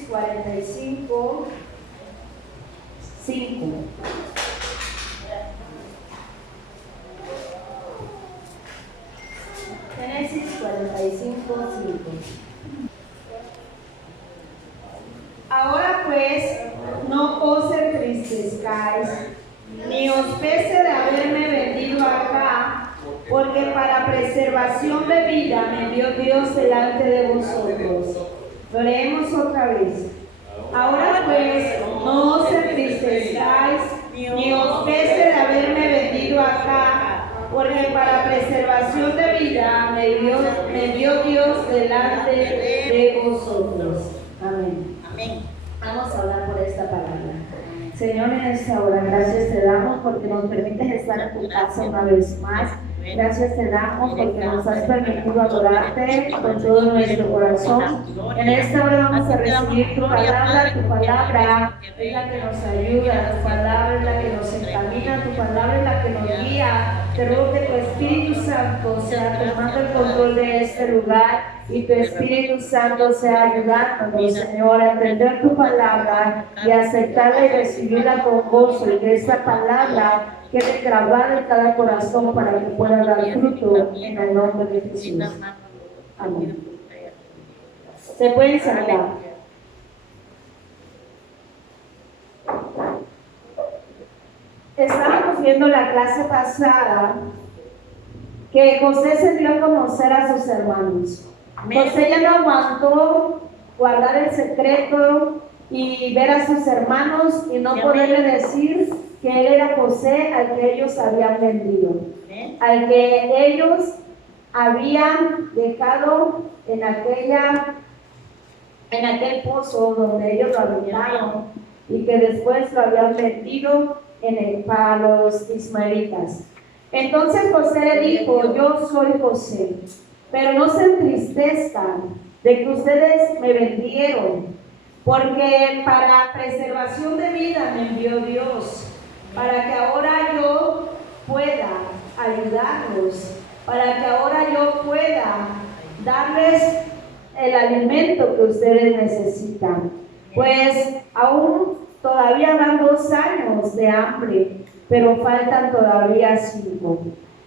Génesis 45, 5. Génesis 45, 5. Ahora pues, no os entristezcáis, ni os pese de haberme vendido acá, porque para preservación de vida me envió Dios delante de vosotros. Lo leemos otra vez. Ahora pues, no os entristezcáis, ni os pese de haberme vendido acá, porque para preservación de vida me envió Dios delante de vosotros. Amén. Amén. Vamos a hablar por esta palabra. Señor, en esta hora, gracias te damos porque nos permites estar en tu casa una vez más. Gracias te damos porque nos has permitido adorarte con todo nuestro corazón. En esta hora vamos a recibir tu palabra es la que nos ayuda, tu palabra es la que nos encamina, tu palabra es la que nos guía. Te ruego que tu Espíritu Santo sea tomando el control de este lugar y tu Espíritu Santo sea ayudándonos, Señor, a entender tu palabra y aceptarla y recibirla con gozo, y que esta palabra quede grabada en cada corazón para que pueda dar fruto en el nombre de Jesús. Amén. Se pueden sentar. Estábamos viendo la clase pasada que José se dio a conocer a sus hermanos. José ya no aguantó guardar el secreto y ver a sus hermanos y no poderle decir que él era José al que ellos habían vendido, al que ellos habían dejado en aquel pozo donde ellos lo habitaron y que después lo habían vendido para los ismaelitas. Entonces José le dijo: yo soy José, pero no se entristezcan de que ustedes me vendieron, porque para preservación de vida me envió Dios, para que ahora yo pueda ayudarlos, para que ahora yo pueda darles el alimento que ustedes necesitan. Pues aún todavía habrán 2 años de hambre, pero faltan todavía 5.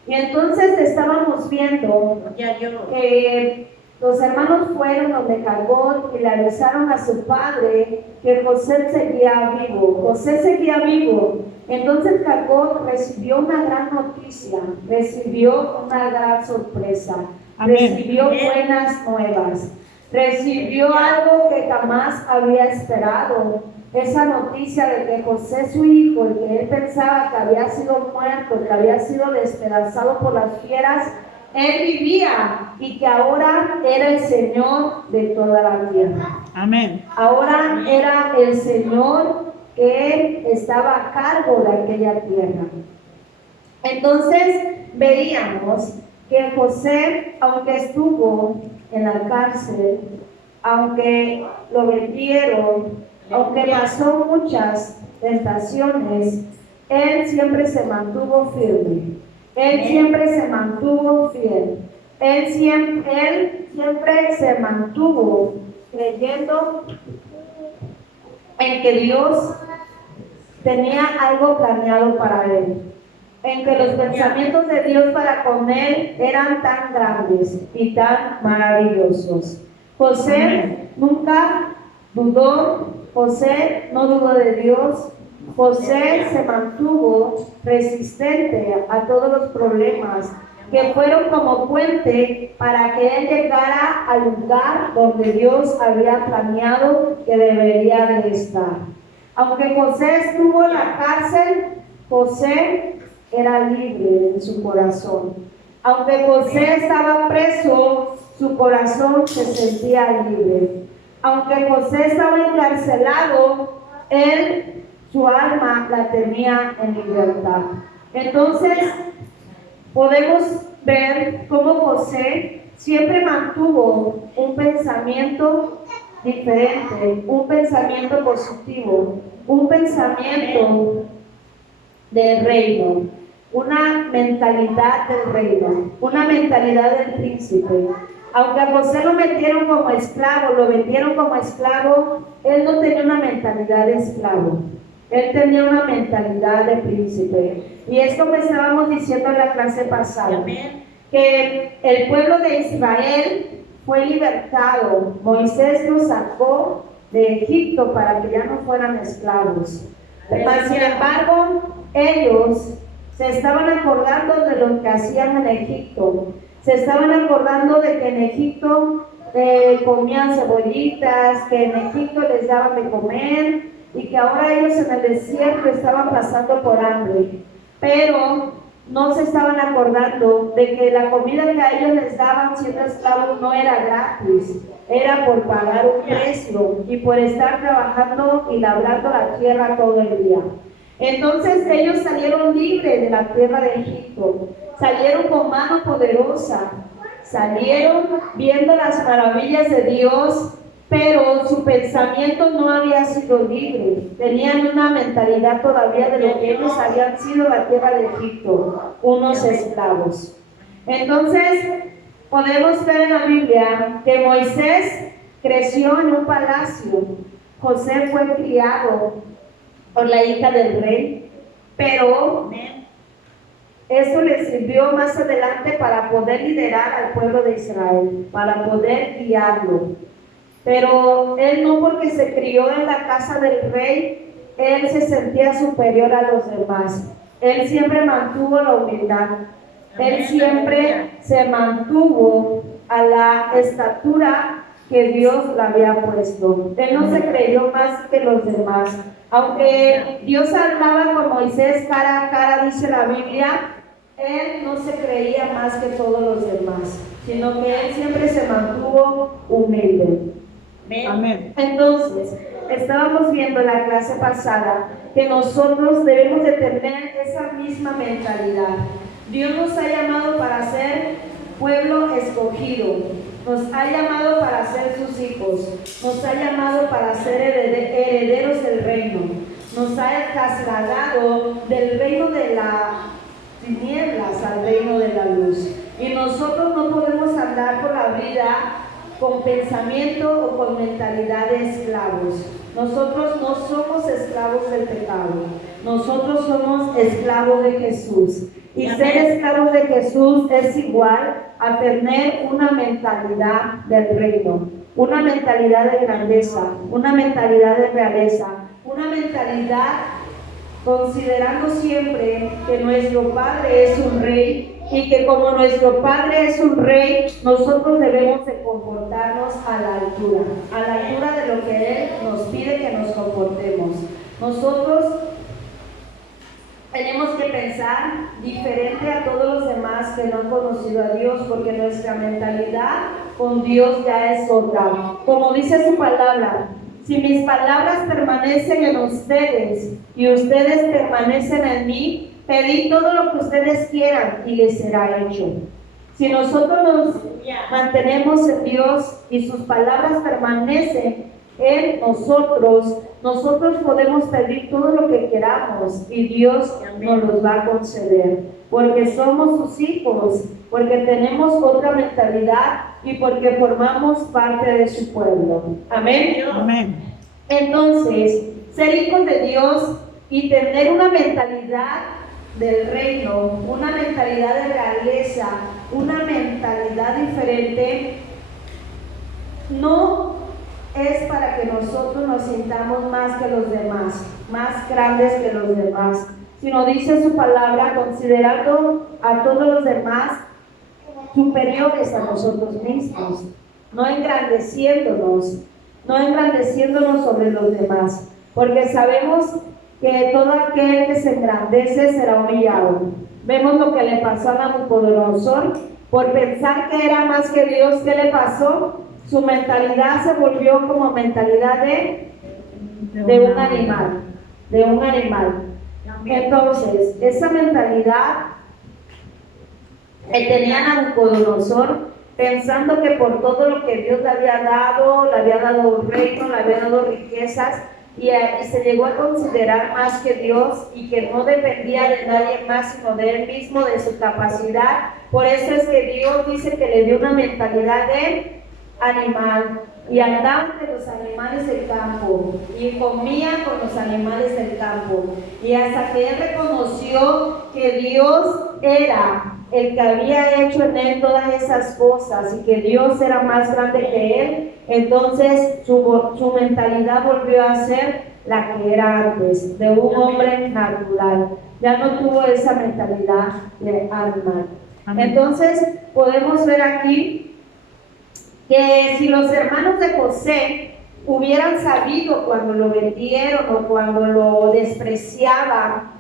Y entonces estábamos viendo que los hermanos fueron donde Jacob y le avisaron a su padre que José seguía vivo. José seguía vivo. Entonces Jacob recibió una gran noticia, recibió una gran sorpresa, recibió buenas nuevas, recibió algo que jamás había esperado. Esa noticia de que José, su hijo, el que él pensaba que había sido muerto, que había sido despedazado por las fieras, él vivía y que ahora era el Señor de toda la tierra. Amén. Ahora era el Señor que estaba a cargo de aquella tierra. Entonces veíamos que José, aunque estuvo en la cárcel, aunque lo vendieron, aunque pasó muchas tentaciones, él siempre se mantuvo firme. Él siempre se mantuvo fiel. Él siempre se mantuvo creyendo en que Dios tenía algo planeado para él, en que los pensamientos de Dios para con él eran tan grandes y tan maravillosos. José nunca dudó, José no dudó de Dios. José se mantuvo resistente a todos los problemas que fueron como puente para que él llegara al lugar donde Dios había planeado que debería de estar. Aunque José estuvo en la cárcel, José era libre en su corazón. Aunque José estaba preso, su corazón se sentía libre. Aunque José estaba encarcelado, su alma la tenía en libertad. Entonces, podemos ver cómo José siempre mantuvo un pensamiento diferente, un pensamiento positivo, un pensamiento del reino, una mentalidad del reino, una mentalidad del príncipe. Aunque a José lo metieron como esclavo, lo vendieron como esclavo, él no tenía una mentalidad de esclavo. Él tenía una mentalidad de príncipe. Y es como estábamos diciendo en la clase pasada, que el pueblo de Israel fue libertado. Moisés los sacó de Egipto para que ya no fueran esclavos. Mas, sin embargo, ellos se estaban acordando de lo que hacían en Egipto. Se estaban acordando de que en Egipto comían cebollitas, que en Egipto les daban de comer y que ahora ellos en el desierto estaban pasando por hambre. Pero no se estaban acordando de que la comida que a ellos les daban siendo esclavos no era gratis, era por pagar un precio y por estar trabajando y labrando la tierra todo el día. Entonces ellos salieron libres de la tierra de Egipto, salieron con mano poderosa, salieron viendo las maravillas de Dios, pero su pensamiento no había sido libre. Tenían una mentalidad todavía de lo que ellos habían sido la tierra de Egipto, unos esclavos. Entonces podemos ver en la Biblia que Moisés creció en un palacio, José fue criado por la hija del rey, pero esto le sirvió más adelante para poder liderar al pueblo de Israel, para poder guiarlo. Pero él no, porque se crió en la casa del rey, él se sentía superior a los demás. Él siempre mantuvo la humildad. Él siempre se mantuvo a la estatura que Dios le había puesto. Él no se creyó más que los demás. Aunque Dios hablaba con Moisés cara a cara, dice la Biblia, él no se creía más que todos los demás, sino que él siempre se mantuvo humilde. Amén. Entonces, estábamos viendo en la clase pasada que nosotros debemos de tener esa misma mentalidad. Dios nos ha llamado para ser pueblo escogido, nos ha llamado para ser sus hijos, nos ha llamado para ser herederos del reino, nos ha trasladado del reino de las tinieblas al reino de la luz. Y nosotros no podemos andar por la vida con pensamiento o con mentalidad de esclavos. Nosotros no somos esclavos del pecado, nosotros somos esclavos de Jesús. Y ser esclavos de Jesús es igual a tener una mentalidad del reino, una mentalidad de grandeza, una mentalidad de realeza, una mentalidad considerando siempre que nuestro Padre es un rey y que como nuestro Padre es un rey, nosotros debemos de comportarnos a la altura de lo que Él nos pide que nos comportemos. Nosotros tenemos que pensar diferente a todos los demás que no han conocido a Dios, porque nuestra mentalidad con Dios ya es otra. Como dice su palabra, si mis palabras permanecen en ustedes y ustedes permanecen en mí, pedid todo lo que ustedes quieran y les será hecho. Si nosotros nos mantenemos en Dios y sus palabras permanecen en nosotros, nosotros podemos pedir todo lo que queramos y Dios nos los va a conceder, porque somos sus hijos, porque tenemos otra mentalidad y porque formamos parte de su pueblo. Amén. Amén. Entonces, ser hijos de Dios y tener una mentalidad del reino, una mentalidad de realeza, una mentalidad diferente, no es para que nosotros nos sintamos más que los demás, más grandes que los demás, sino dice su palabra, considerando a todos los demás superiores a nosotros mismos, no engrandeciéndonos sobre los demás, porque sabemos que todo aquel que se engrandece será humillado. Vemos lo que le pasó a Nabucodonosor, por pensar que era más que Dios. ¿Qué le pasó? Su mentalidad se volvió como mentalidad de un animal. Entonces, esa mentalidad que tenía Nabucodonosor, pensando que por todo lo que Dios le había dado reino, le había dado riquezas, y se llegó a considerar más que Dios y que no dependía de nadie más sino de él mismo, de su capacidad. Por eso es que Dios dice que le dio una mentalidad de animal y andaba entre los animales del campo y comía con los animales del campo, y hasta que él reconoció que Dios era el que había hecho en él todas esas cosas y que Dios era más grande que él, entonces su mentalidad volvió a ser la que era antes, de un hombre natural. Ya no tuvo esa mentalidad de animal. Entonces podemos ver aquí que si los hermanos de José hubieran sabido cuando lo vendieron o cuando lo despreciaban,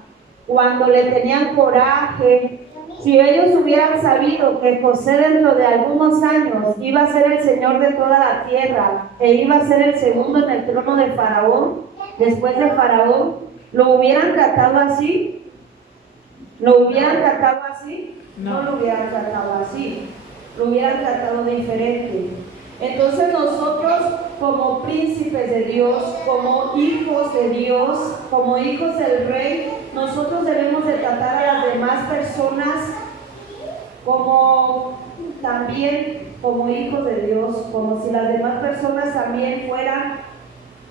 cuando le tenían coraje, si ellos hubieran sabido que José dentro de algunos años iba a ser el señor de toda la tierra e iba a ser el segundo en el trono de Faraón, después de Faraón, ¿lo hubieran tratado así? ¿Lo hubieran tratado así? No lo hubieran tratado así, lo hubieran tratado diferente. Entonces nosotros, como príncipes de Dios, como hijos de Dios, como hijos del Rey, nosotros debemos de tratar a las demás personas como también como hijos de Dios, como si las demás personas también fueran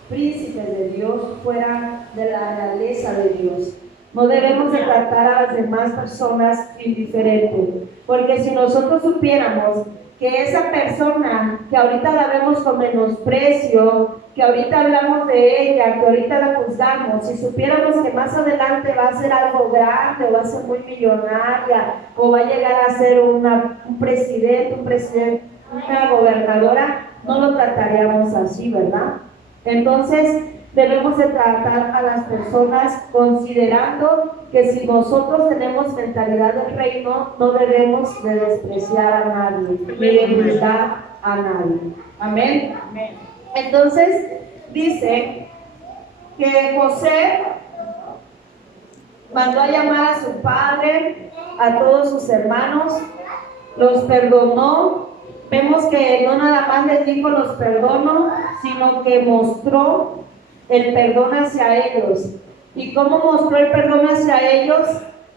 príncipes de Dios, fueran de la realeza de Dios. No debemos de tratar a las demás personas indiferente, porque si nosotros supiéramos que esa persona que ahorita la vemos con menosprecio, que ahorita hablamos de ella, que ahorita la juzgamos, si supiéramos que más adelante va a ser algo grande, o va a ser muy millonaria, o va a llegar a ser un presidente, una gobernadora, no lo trataríamos así, ¿verdad? Entonces debemos de tratar a las personas considerando que si nosotros tenemos mentalidad del reino, no debemos de despreciar a nadie, ni de juzgar a nadie. Amén. Amén. Entonces dice que José mandó a llamar a su padre, a todos sus hermanos, los perdonó. Vemos que no nada más les dijo los perdono, sino que mostró el perdón hacia ellos. ¿Y cómo mostró el perdón hacia ellos?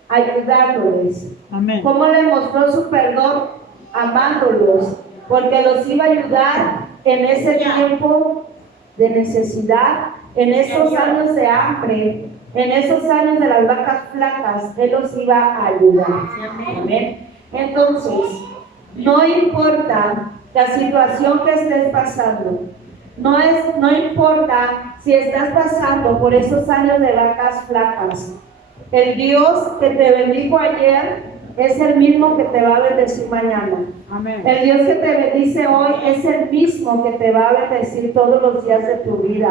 Ayudándoles. Amén. ¿Cómo le mostró su perdón? Amándolos, porque los iba a ayudar en ese tiempo de necesidad, en esos años de hambre, en esos años de las vacas flacas. Él los iba a ayudar. Amén. Entonces, no importa la situación que estés pasando, no importa si estás pasando por esos años de vacas flacas, el Dios que te bendijo ayer es el mismo que te va a bendecir mañana. Amén. El Dios que te bendice hoy es el mismo que te va a bendecir todos los días de tu vida.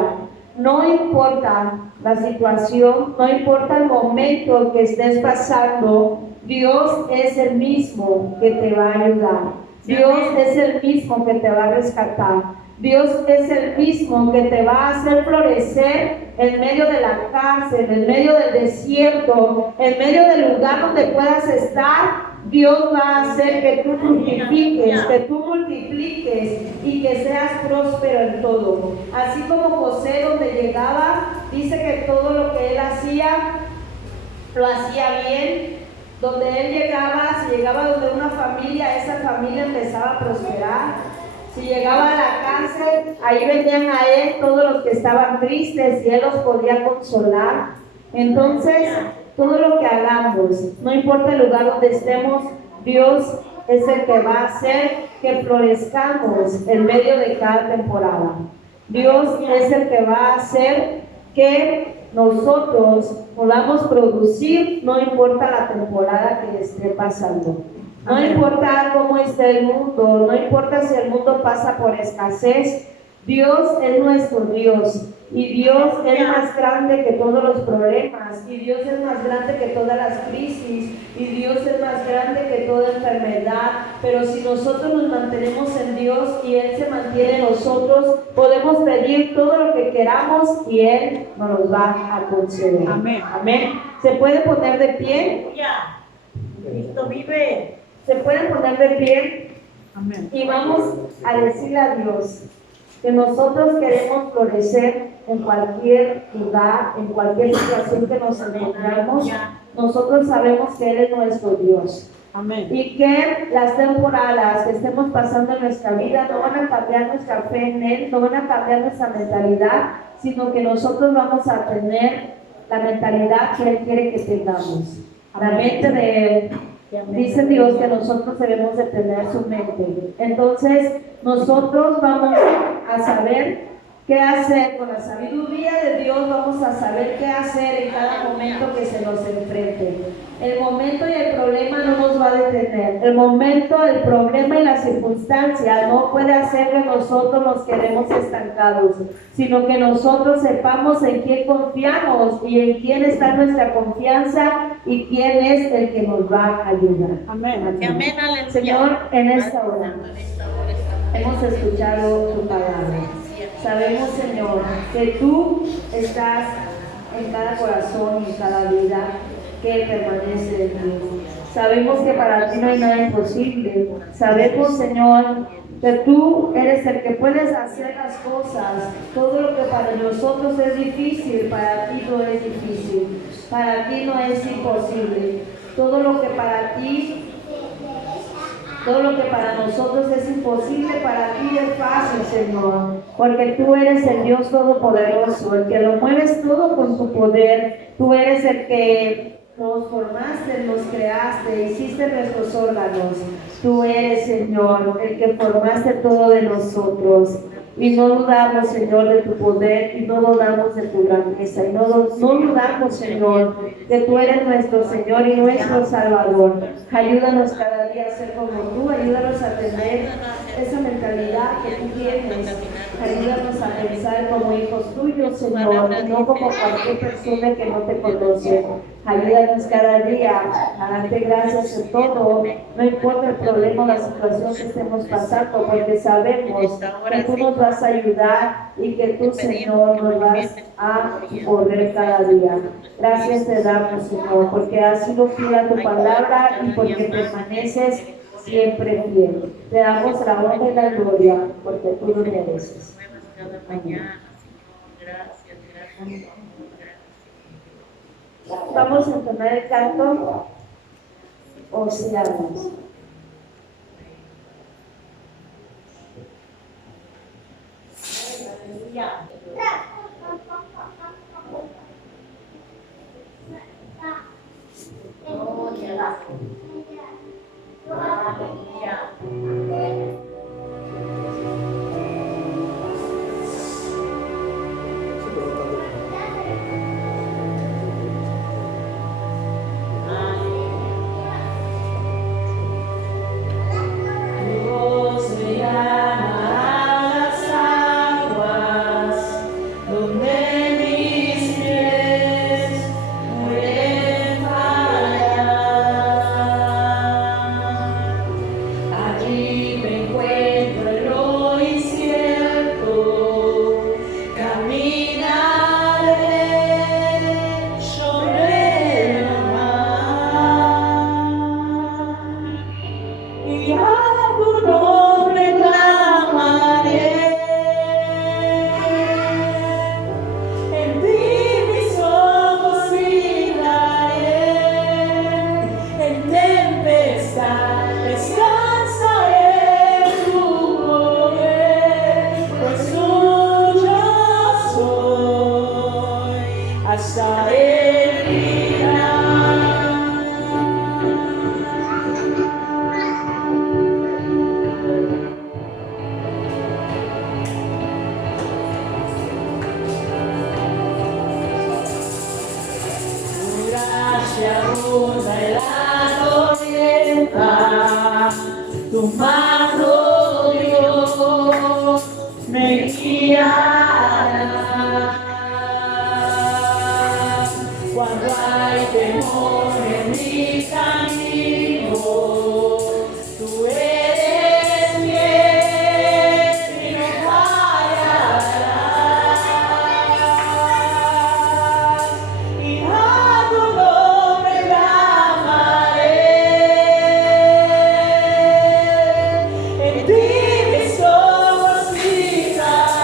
No importa la situación, no importa el momento que estés pasando, Dios es el mismo que te va a ayudar. Dios es el mismo que te va a rescatar. Dios es el mismo que te va a hacer florecer en medio de la cárcel, en medio del desierto, en medio del lugar donde puedas estar. Dios va a hacer que tú fructifiques, que tú multipliques y que seas próspero en todo. Así como José, donde llegaba, dice que todo lo que él hacía, lo hacía bien. Donde él llegaba, si llegaba donde una familia, esa familia empezaba a prosperar. Si llegaba a la cárcel, ahí venían a él todos los que estaban tristes y él los podía consolar. Entonces, todo lo que hagamos, no importa el lugar donde estemos, Dios es el que va a hacer que florezcamos en medio de cada temporada. Dios es el que va a hacer que nosotros podamos producir, no importa la temporada que esté pasando. No importa cómo esté el mundo, no importa si el mundo pasa por escasez, Dios es nuestro Dios. Y Dios es más grande que todos los problemas, y Dios es más grande que todas las crisis, y Dios es más grande que toda enfermedad. Pero si nosotros nos mantenemos en Dios y Él se mantiene en nosotros, podemos pedir todo lo que queramos y Él nos los va a conceder. Amén. Amén. ¿Se puede poner de pie? Cristo vive. ¿Se pueden poner de pie? Amén. Y vamos a decirle a Dios: que nosotros queremos florecer en cualquier lugar, en cualquier situación que nos encontramos. Nosotros sabemos que Él es nuestro Dios. Amén. Y que las temporadas que estemos pasando en nuestra vida no van a cambiar nuestra fe en Él, no van a cambiar nuestra mentalidad, sino que nosotros vamos a tener la mentalidad que Él quiere que tengamos. La mente de Él. Dice Dios que nosotros debemos de tener su mente. Entonces, nosotros vamos a saber qué hacer con la sabiduría de Dios. Vamos a saber qué hacer en cada momento que se nos enfrente. El momento y el problema no nos va a detener. El momento, el problema y la circunstancia no puede hacer que nosotros nos quedemos estancados, sino que nosotros sepamos en quién confiamos y en quién está nuestra confianza y quién es el que nos va a ayudar. Amén. Amén, aleluya. Señor, en esta hora hemos escuchado tu palabra. Sabemos, Señor, que tú estás en cada corazón y en cada vida que permanece en ti. Sabemos que para ti no hay nada imposible. Sabemos, Señor, que tú eres el que puedes hacer las cosas. Todo lo que para nosotros es difícil, para ti no es difícil. Para ti no es imposible. Todo lo que para ti, todo lo que para nosotros es imposible, para ti es fácil, Señor. Porque tú eres el Dios Todopoderoso, el que lo mueves todo con tu poder. Tú eres el que nos formaste, nos creaste, hiciste nuestros órganos. Tú eres, Señor, el que formaste todo de nosotros. Y no dudamos, Señor, de tu poder, y no dudamos de tu grandeza, y no dudamos, Señor, que tú eres nuestro Señor y nuestro Salvador. Ayúdanos cada día a ser como tú, ayúdanos a tener esa mentalidad que tú tienes. Ayúdanos a pensar como hijos tuyos, Señor, y no como cualquier persona que no te conoce. Ayúdanos cada día a darte gracias en todo, no importa el problema o la situación que estemos pasando, porque sabemos que tú nos vas a ayudar y que tú, Señor, nos vas a correr cada día. Gracias te damos, Señor, porque has sido fiel a tu palabra y porque permaneces siempre fiel. Te damos la honra y la gloria, porque tú lo mereces. Amén. Vamos a entonar el canto Océanos. Tu mano, Dios, me guiará. Cuando hay temor en mi camino, tú eres fiel y no fallarás. Y a tu nombre clamaré. En ti mis ojos fijaré.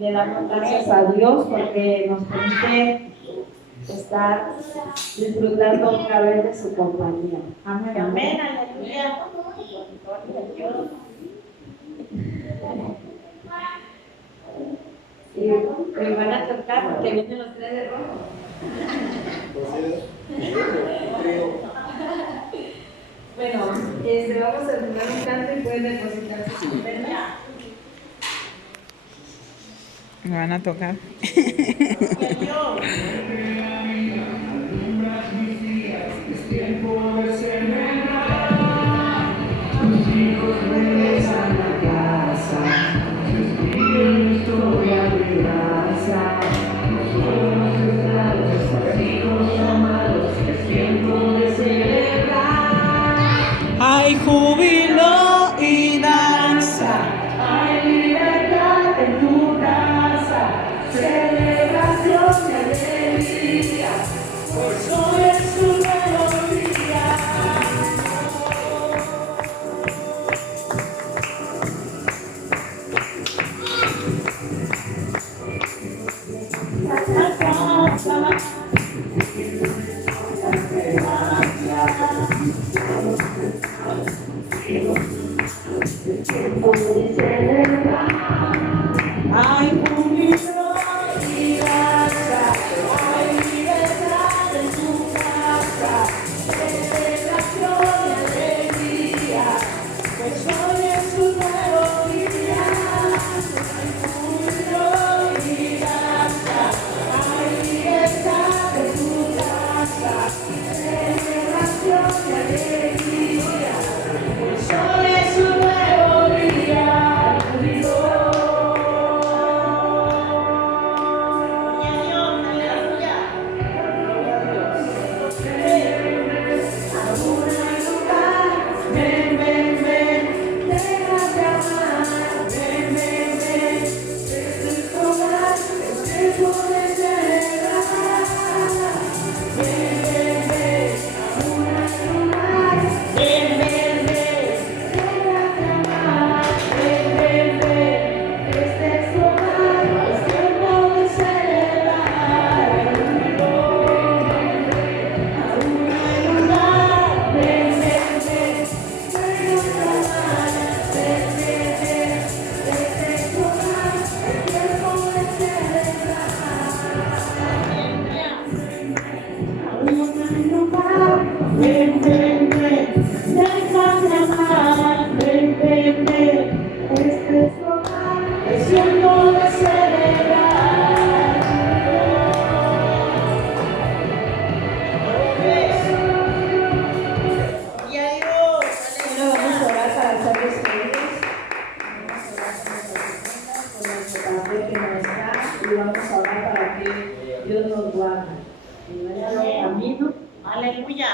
Le damos gracias a Dios porque nos permite estar disfrutando otra vez de su compañía. Amén, amén, aleluya. Gloria a Dios. Y me van a tocar porque vienen los tres de rojo. Bueno, vamos a terminar un canto y pueden depositar su ofrenda. Me van a tocar. Gloria a Dios. Es tiempo de celebrar, los hijos regresan a casa, se escribe historia de gracia, nosotros estamos hijos amados, es tiempo de celebrar. Hay júbilo y danza. Hay libertad en tu casa, celebración y alegría, pues hoy es un nuevo día. Hay júbilo y danza. Hay libertad en tu casa. Celebración y alegría, pues hoy es un nuevo día. Hay júbilo y danza. Hay libertad en tu casa. Celebración y alegría, pues hoy es un nuevo día. Es tiempo de celebrar. Y a Dios. Bueno, vamos a orar para ser despedidos. Vamos a orar por nuestro pastor que no está y vamos a orar para que Dios nos guarde. Y vaya el camino. Aleluya.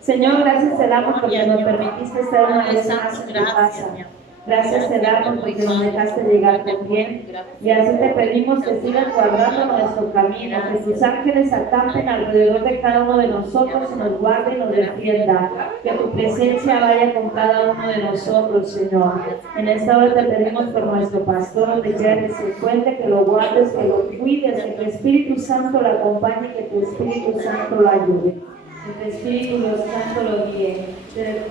Señor, gracias te damos porque nos permitiste estar una vez más en tu Gracias, casa. mi amor. Gracias te damos porque nos dejaste llegar con bien. Y así te pedimos que sigas guardando nuestro camino, que tus ángeles acampen alrededor de cada uno de nosotros y nos guarde y nos defienda. Que tu presencia vaya con cada uno de nosotros, Señor. En esta hora te pedimos por nuestro pastor, donde quiera que se encuentre, que lo guardes, que lo cuides, que tu Espíritu Santo lo acompañe, que tu Espíritu Santo lo ayude. Que tu Espíritu Santo lo guíe. Te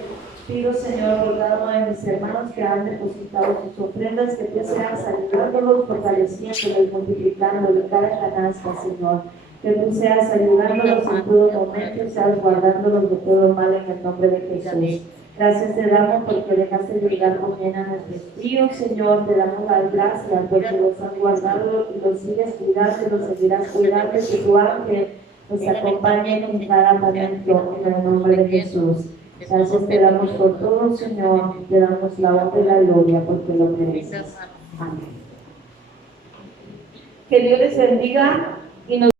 pido, Señor, por cada uno de mis hermanos que han depositado sus ofrendas, que tú seas ayudándolos, fortaleciéndolos, multiplicándolos cada canasta, Señor. Que tú seas ayudándolos en todo momento y seas guardándolos de todo mal en el nombre de Jesús. Gracias te damos porque dejaste llegar con bien a nuestros tíos, Señor. Te damos las gracias porque los has guardado y los sigues cuidando y los seguirás cuidando. Que tu ángel los acompañe en cada momento en el nombre de Jesús. Gracias te damos por todo, Señor. Te damos la honra y la gloria porque lo mereces. Amén. Que Dios les bendiga y nos